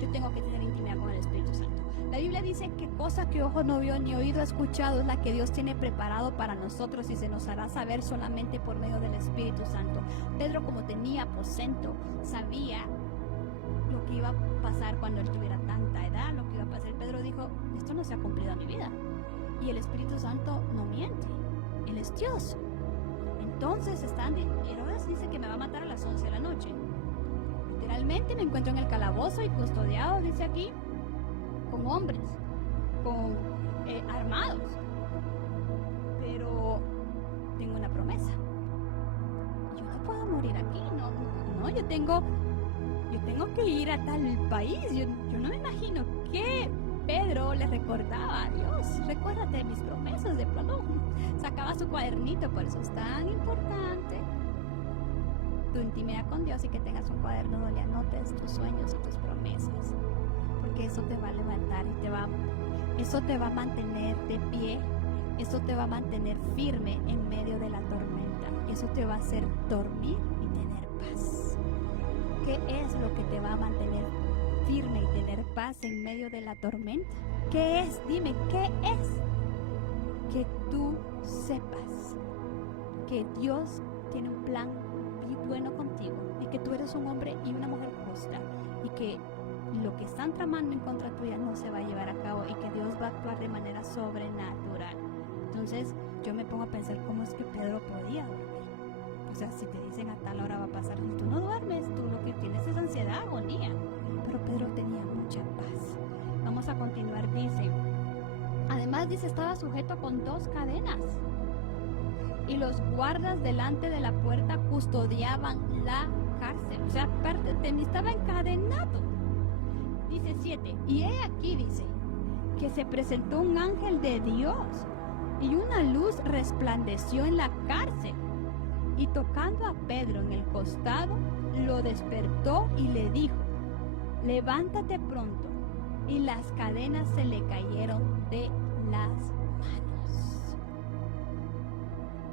yo tengo que tener intimidad con el Espíritu Santo. La Biblia dice que cosa que ojo no vio ni oído ha escuchado es la que Dios tiene preparado para nosotros y se nos hará saber solamente por medio del Espíritu Santo. Pedro, como tenía aposento, sabía lo que iba a pasar cuando él tuviera tanta edad, lo que iba a pasar. Pedro dijo, esto no se ha cumplido en mi vida. Y el Espíritu Santo no miente, Él es Dios. Entonces Herodes dice que me va a matar a las 11 de la noche. Literalmente me encuentro en el calabozo y custodiado, dice aquí, con hombres. armados. Pero tengo una promesa. Yo no puedo morir aquí, no, yo tengo que ir a tal país. Yo no me imagino que Pedro le recordaba a Dios. Recuérdate de mis promesas, de plano. Sacaba su cuadernito, por eso es tan importante tu intimidad con Dios y que tengas un cuaderno donde anotes tus sueños y tus promesas. Porque eso te va a levantar y eso te va a mantener de pie. Eso te va a mantener firme en medio de la tormenta. Y eso te va a hacer dormir y tener paz. ¿Qué es lo que te va a mantener firme y tener paz en medio de la tormenta? ¿Qué es? Dime, ¿qué es? Que tú sepas que Dios tiene un plan bueno contigo y que tú eres un hombre y una mujer justa y que lo que están tramando en contra tuya no se va a llevar a cabo y que Dios va a actuar de manera sobrenatural. Entonces yo me pongo a pensar cómo es que Pedro podía dormir. O sea, si te dicen a tal hora va a pasar, si tú no duermes, tú lo que tienes es ansiedad, agonía. Pero Pedro tenía mucha paz. Vamos a continuar, dice. Además dice, estaba sujeto con 2 cadenas. Y los guardas delante de la puerta custodiaban la cárcel. O sea, aparte de mí estaba encadenado. Dice 7. Y he aquí, dice, que se presentó un ángel de Dios y una luz resplandeció en la cárcel. Y tocando a Pedro en el costado, lo despertó y le dijo, levántate pronto. Y las cadenas se le cayeron de las manos.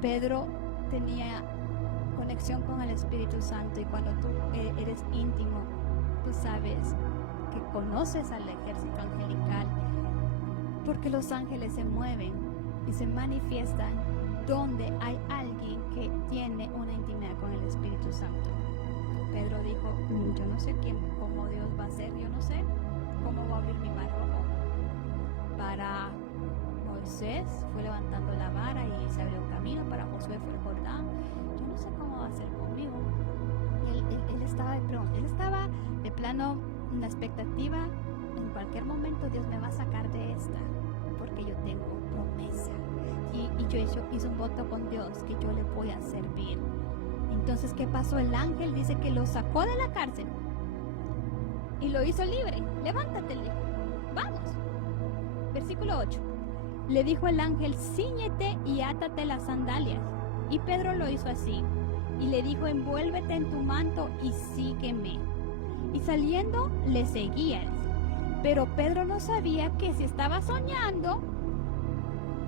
Pedro tenía conexión con el Espíritu Santo y cuando tú eres íntimo, tú sabes que conoces al ejército angelical porque los ángeles se mueven y se manifiestan donde hay alguien que tiene una intimidad con el Espíritu Santo. Pedro dijo, yo no sé cómo Dios va a hacer, yo no sé cómo va a abrir mi mar rojo. Para Moisés fue levantando la vara y se abrió un camino, para Josué fue el Jordán. Yo no sé cómo va a ser conmigo. Él estaba de plano en la expectativa, en cualquier momento Dios me va a sacar de esta, porque yo tengo promesa. Y yo hice un voto con Dios que yo le voy a servir. Entonces, ¿qué pasó? El ángel dice que lo sacó de la cárcel y lo hizo libre. Levántate, vamos. Versículo 8. Le dijo el ángel, cíñete y átate las sandalias. Y Pedro lo hizo así. Y le dijo, envuélvete en tu manto y sígueme. Y saliendo le seguía. Pero Pedro no sabía que si estaba soñando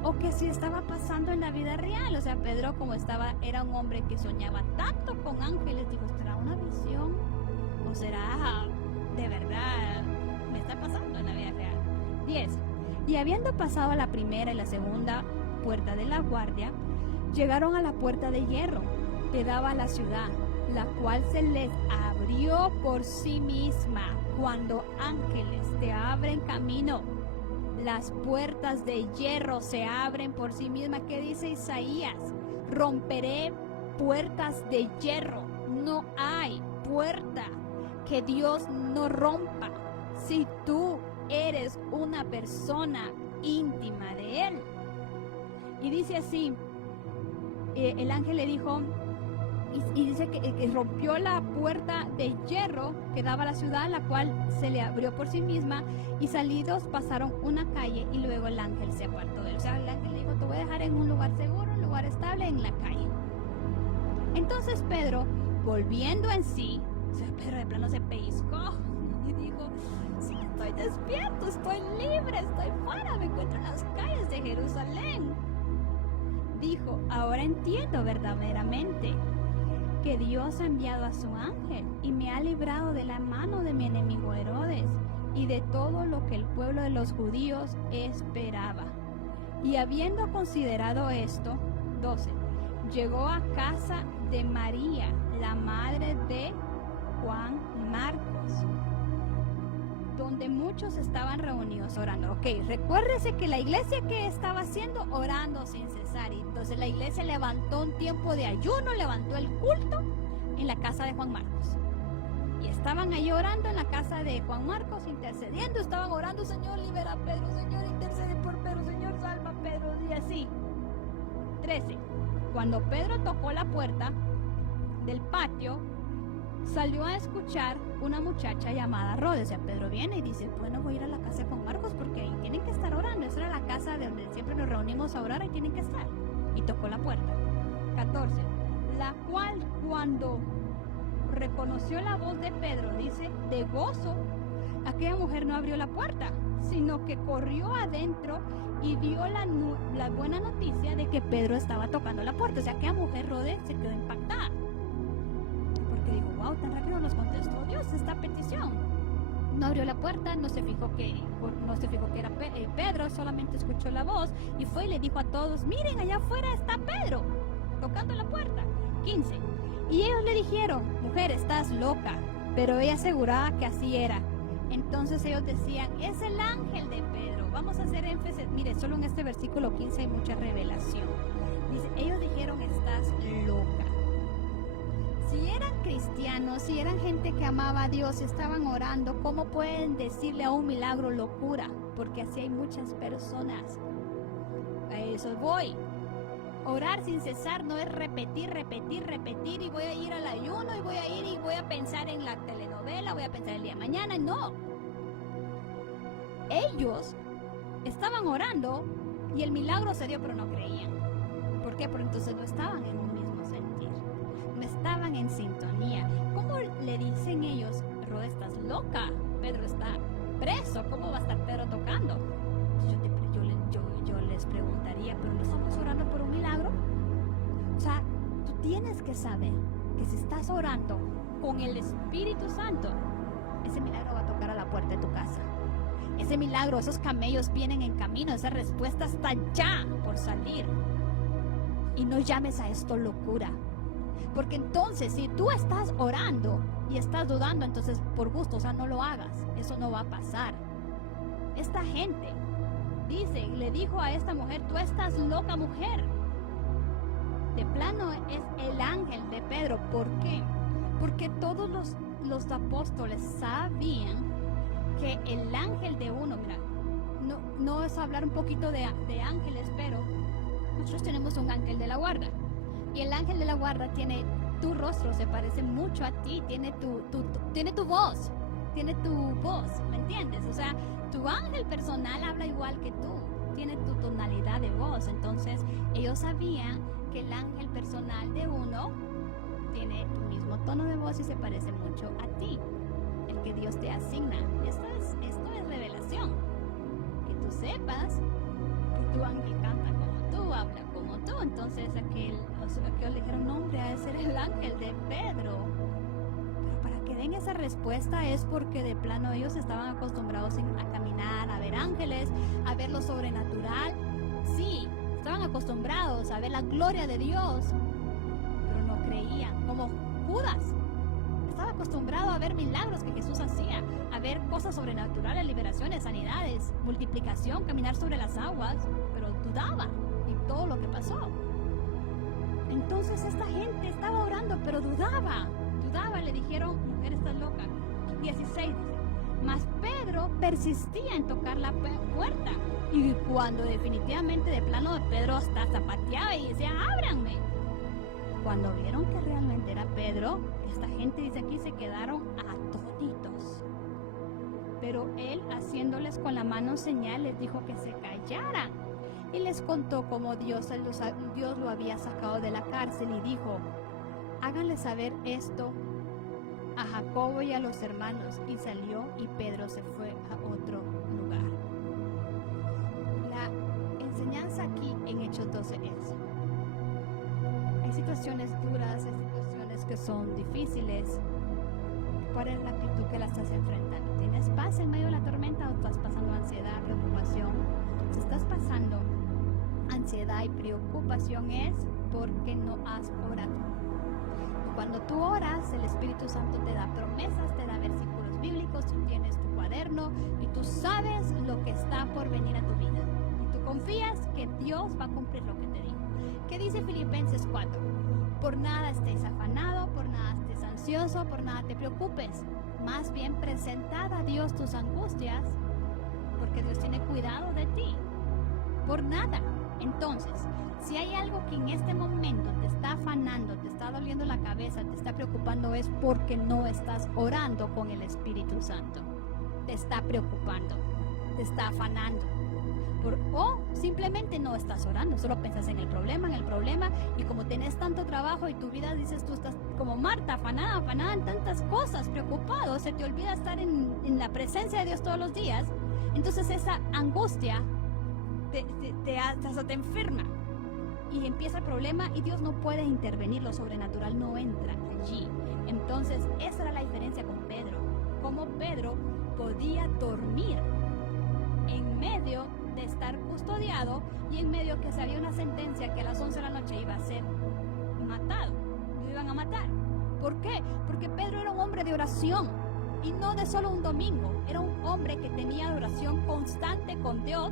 o que si estaba pasando en la vida real. O sea, Pedro era un hombre que soñaba tanto con ángeles, digo, ¿será una visión? ¿O será de verdad? ¿Me está pasando en la vida real? 10. Y habiendo pasado a la primera y la segunda puerta de la guardia, llegaron a la puerta de hierro que daba a la ciudad, la cual se les abrió por sí misma. Cuando ángeles te abren camino, las puertas de hierro se abren por sí mismas. ¿Qué dice Isaías? Romperé puertas de hierro. No hay puerta que Dios no rompa si tú eres una persona íntima de Él. Y dice así, el ángel le dijo, y dice que rompió la puerta de hierro que daba a la ciudad, la cual se le abrió por sí misma, y salidos pasaron una calle y luego el ángel se apartó de él. O sea, el ángel le dijo, te voy a dejar en un lugar seguro, un lugar estable, en la calle. Entonces Pedro, volviendo en sí, o sea, Pedro de plano se pellizcó y dijo, sí, estoy despierto, estoy libre, estoy fuera, me encuentro en las calles de Jerusalén. Dijo, ahora entiendo verdaderamente que Dios ha enviado a su ángel y me ha librado de la mano de mi enemigo Herodes y de todo lo que el pueblo de los judíos esperaba. Y habiendo considerado esto, 12, llegó a casa de María, la madre de Juan Marcos, donde muchos estaban reunidos orando. Ok, recuérdese que la iglesia que estaba haciendo, orando sin cesar. Y entonces la iglesia levantó un tiempo de ayuno, levantó el culto en la casa de Juan Marcos. Y estaban ahí orando en la casa casa de Juan Marcos intercediendo, estaban orando, Señor, libera a Pedro, Señor, intercede por Pedro, Señor, salva a Pedro, y así. 13. Cuando Pedro tocó la puerta del patio, salió a escuchar una muchacha llamada Rode. O sea, Pedro viene y dice, bueno, voy a ir a la casa de Juan Marcos porque ahí tienen que estar orando. Esa era la casa de donde siempre nos reunimos a orar, ahí tienen que estar. Y tocó la puerta. 14. La cual, cuando reconoció la voz de Pedro, dice, de gozo, aquella mujer no abrió la puerta, sino que corrió adentro y dio la buena noticia de que Pedro estaba tocando la puerta. O sea, aquella mujer, Rode, se quedó impactada. Porque dijo, wow, tan rápido nos contestó Dios esta petición. No abrió la puerta, no se fijó que era Pedro, solamente escuchó la voz y fue y le dijo a todos, miren, allá afuera está Pedro, tocando la puerta. 15. Y ellos le dijeron, mujer, estás loca. Pero ella aseguraba que así era. Entonces ellos decían, es el ángel de Pedro. Vamos a hacer énfasis. Mire, solo en este versículo 15 hay mucha revelación. Dice, ellos dijeron, estás loca. Si eran cristianos, si eran gente que amaba a Dios, estaban orando, ¿cómo pueden decirle a un milagro locura? Porque así hay muchas personas. A eso voy. Orar sin cesar no es repetir y voy a ir al ayuno y voy a ir y voy a pensar en la telenovela, voy a pensar el día de mañana. No. Ellos estaban orando y el milagro se dio, pero no creían. ¿Por qué? Porque entonces no estaban en un mismo sentir. No estaban en sintonía. ¿Cómo le dicen ellos, Rode, estás loca? Pedro está preso. ¿Cómo va a estar Pedro tocando? Yo les preguntaría, ¿pero no estamos orando por un milagro? O sea, tú tienes que saber que si estás orando con el Espíritu Santo, ese milagro va a tocar a la puerta de tu casa. Ese milagro, esos camellos vienen en camino, esa respuesta está ya por salir. Y no llames a esto locura. Porque entonces, si tú estás orando y estás dudando, entonces por gusto, o sea, no lo hagas. Eso no va a pasar. Esta gente dice, le dijo a esta mujer, tú estás loca, mujer. De plano es el ángel de Pedro. ¿Por qué? Porque todos los apóstoles sabían que el ángel de uno, mira, no es hablar un poquito de ángeles, pero nosotros tenemos un ángel de la guarda. Y el ángel de la guarda tiene tu rostro, se parece mucho a ti, tiene tu voz, ¿me entiendes? O sea, tu ángel personal habla igual que tú, tiene tu tonalidad de voz. Entonces, ellos sabían que el ángel personal de uno tiene tu mismo tono de voz y se parece mucho a ti, el que Dios te asigna. Esto es revelación. Que tú sepas que tu ángel canta como tú, habla como tú. Entonces, aquellos le dijeron, no, hombre, a ese era el ángel de Pedro. Pero para que den esa respuesta es porque de plano ellos estaban acostumbrados a caminar, a ver ángeles, a ver lo sobrenatural. Sí, estaban acostumbrados a ver la gloria de Dios, pero no creían, como Judas. Estaba acostumbrado a ver milagros que Jesús hacía, a ver cosas sobrenaturales, liberaciones, sanidades, multiplicación, caminar sobre las aguas, pero dudaba y todo lo que pasó. Entonces esta gente estaba orando, pero dudaba, le dijeron, mujer, estás loca. 16 dice, mas Pedro persistía en tocar la puerta, y cuando definitivamente de plano Pedro hasta zapateaba y decía, ábranme. Cuando vieron que realmente era Pedro, esta gente dice aquí se quedaron atónitos. Pero él, haciéndoles con la mano señal, les dijo que se callaran. Y les contó cómo Dios lo había sacado de la cárcel y dijo, háganle saber esto a Jacobo y a los hermanos. Y salió y Pedro se fue a otro lugar. La enseñanza aquí en Hechos 12 es, hay situaciones duras, hay situaciones que son difíciles. ¿Cuál es la actitud que la estás enfrentando? ¿Tienes paz en medio de la tormenta o estás pasando ansiedad, preocupación? Si estás pasando ansiedad y preocupación es porque no has orado. Y cuando tú oras, el Espíritu Santo te da promesas, te da versículos bíblicos, tú tienes tu cuaderno y tú sabes lo que está por venir a tu vida. Y tú confías que Dios va a cumplir lo que te dijo. ¿Qué dice Filipenses 4? Por nada estés afanado, por nada estés ansioso, por nada te preocupes. Más bien presentad Dios tus angustias, porque Dios tiene cuidado de ti. Por nada. Entonces, si hay algo que en este momento te está afanando, te está doliendo la cabeza, te está preocupando, es porque no estás orando con el Espíritu Santo. Te está preocupando, te está afanando. O simplemente no estás orando, solo pensas en el problema, y como tenés tanto trabajo y tu vida, dices, tú estás como Marta, afanada en tantas cosas, preocupado, se te olvida estar en la presencia de Dios todos los días. Entonces esa angustia te enferma y empieza el problema y Dios no puede intervenir, lo sobrenatural no entra allí. Entonces esa era la diferencia con Pedro, cómo Pedro podía dormir en medio de estar custodiado y en medio que se había una sentencia que a las 11 de la noche iba a ser matado, lo iban a matar. ¿Por qué? Porque Pedro era un hombre de oración y no de solo un domingo, era un hombre que tenía oración constante con Dios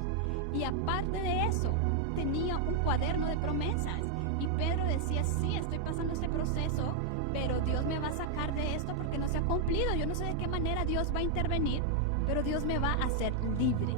y aparte de eso tenía un cuaderno de promesas y Pedro decía, sí, estoy pasando este proceso, pero Dios me va a sacar de esto porque no se ha cumplido, yo no sé de qué manera Dios va a intervenir, pero Dios me va a hacer libre.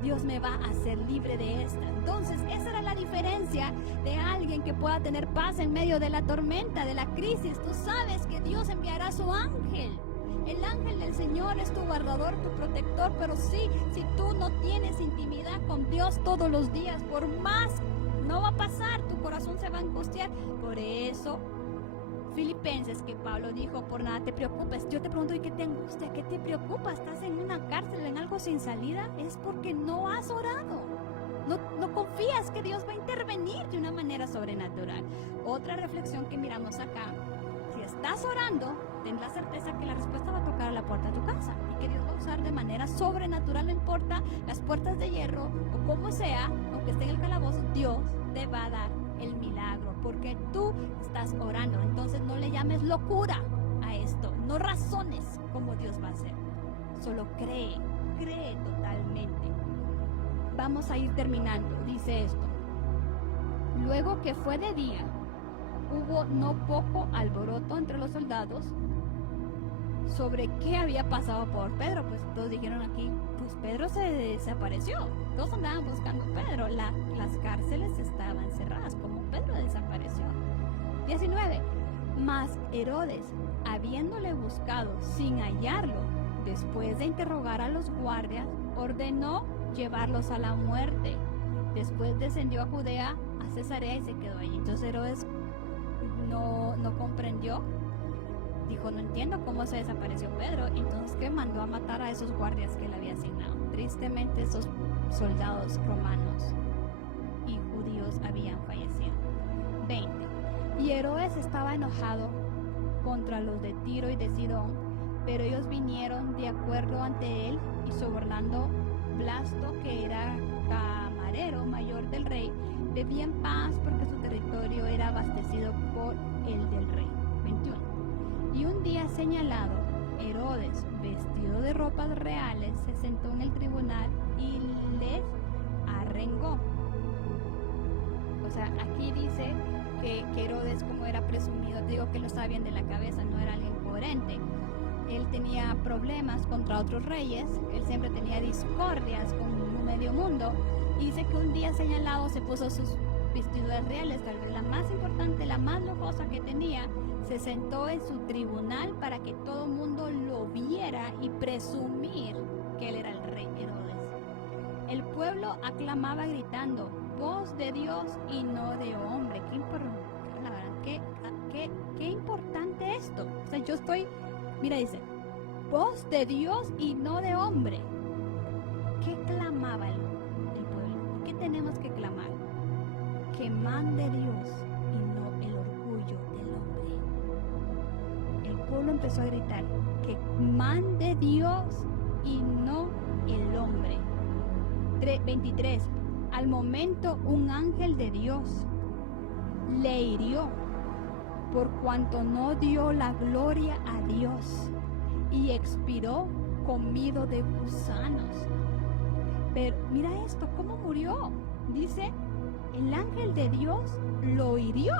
Dios me va a hacer libre de esta. Entonces, esa era la diferencia de alguien que pueda tener paz en medio de la tormenta, de la crisis. Tú sabes que Dios enviará a su ángel. El ángel del Señor es tu guardador, tu protector, pero sí, si tú no tienes intimidad con Dios todos los días, por más, no va a pasar, tu corazón se va a angustiar. Por eso, Filipenses, que Pablo dijo, por nada te preocupes. Yo te pregunto, ¿y qué te angustia? ¿Qué te preocupa? ¿Estás en una cárcel, en algo sin salida? Es porque no has orado. No confías que Dios va a intervenir de una manera sobrenatural. Otra reflexión que miramos acá, si estás orando, ten la certeza que la respuesta va a tocar a la puerta de tu casa y que Dios va a usar de manera sobrenatural, no importa las puertas de hierro o como sea, aunque esté en el calabozo, Dios te va a dar el milagro, porque tú estás orando. Entonces no le llames locura a esto, no razones cómo Dios va a hacer, solo cree totalmente. Vamos a ir terminando, dice esto. Luego que fue de día, hubo no poco alboroto entre los soldados sobre qué había pasado por Pedro. Pues todos dijeron aquí, pues Pedro se desapareció. Todos andaban buscando a Pedro. Las cárceles estaban cerradas, como Pedro desapareció. 19. Mas Herodes, habiéndole buscado sin hallarlo, después de interrogar a los guardias, ordenó llevarlos a la muerte. Después descendió a Judea, a Cesarea y se quedó allí. Entonces Herodes no comprendió. Dijo, no entiendo cómo se desapareció Pedro. Entonces, ¿qué? Mandó a matar a esos guardias que le había asignado. Tristemente, esos soldados romanos y judíos habían fallecido. 20. Y Herodes estaba enojado contra los de Tiro y de Sidón, pero ellos vinieron de acuerdo ante él y sobornando Blasto, que era camarero mayor del rey, vivía en paz porque su territorio era abastecido por el del rey. 21. Y un día señalado, Herodes, vestido de ropas reales, se sentó en el tribunal y les arrengó. O sea, aquí dice que Herodes, como era presumido, te digo que lo estaba bien de la cabeza, no era alguien coherente. Él tenía problemas contra otros reyes, él siempre tenía discordias con medio mundo, y dice que un día señalado se puso sus vestiduras reales, tal vez la más importante, la más lujosa que tenía, se sentó en su tribunal para que todo el mundo lo viera y presumir que él era el rey Herodes. El pueblo aclamaba gritando, voz de Dios y no de hombre. Qué importante esto. O sea, yo estoy, mira, dice, voz de Dios y no de hombre. ¿Qué clamaba el pueblo? ¿Qué tenemos que clamar? Que mande Dios y no el orgullo del hombre. El pueblo empezó a gritar, que mande Dios y no el hombre. 23. Al momento un ángel de Dios le hirió por cuanto no dio la gloria a Dios y expiró comido de gusanos. Pero mira esto, ¿cómo murió? Dice, el ángel de Dios lo hirió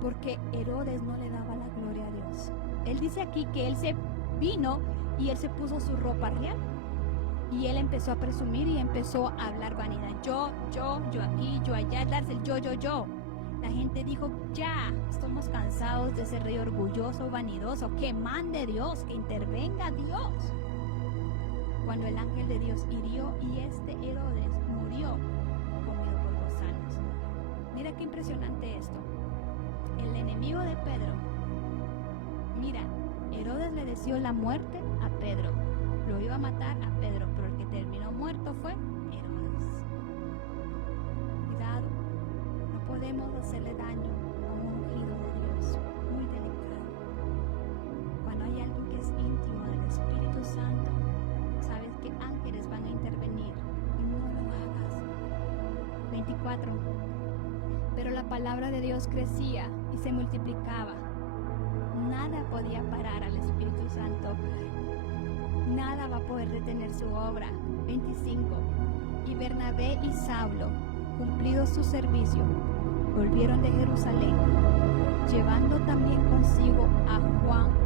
porque Herodes no le daba la gloria a Dios. Él dice aquí que él se vino y él se puso su ropa real. Y él empezó a presumir y empezó a hablar vanidad. Yo aquí, yo allá, darse el yo. La gente dijo, ya, estamos cansados de ese rey orgulloso, vanidoso, que mande Dios, que intervenga Dios. Cuando el ángel de Dios hirió y Herodes murió, comido por gusanos. Mira qué impresionante esto. El enemigo de Pedro, mira, Herodes le deseó la muerte a Pedro. Lo iba a matar a Pedro, pero el que terminó muerto fue Herodes. Cuidado, no podemos hacerle daño a un ungido de Dios, muy delicado. Cuando hay alguien que es íntimo del Espíritu Santo, sabes que ángeles van a intervenir y no lo hagas. 24. Pero la palabra de Dios crecía y se multiplicaba. Nada podía parar al Espíritu Santo. Nada va a poder detener su obra. 25. Y Bernabé y Saulo, cumplido su servicio, volvieron de Jerusalén, llevando también consigo a Juan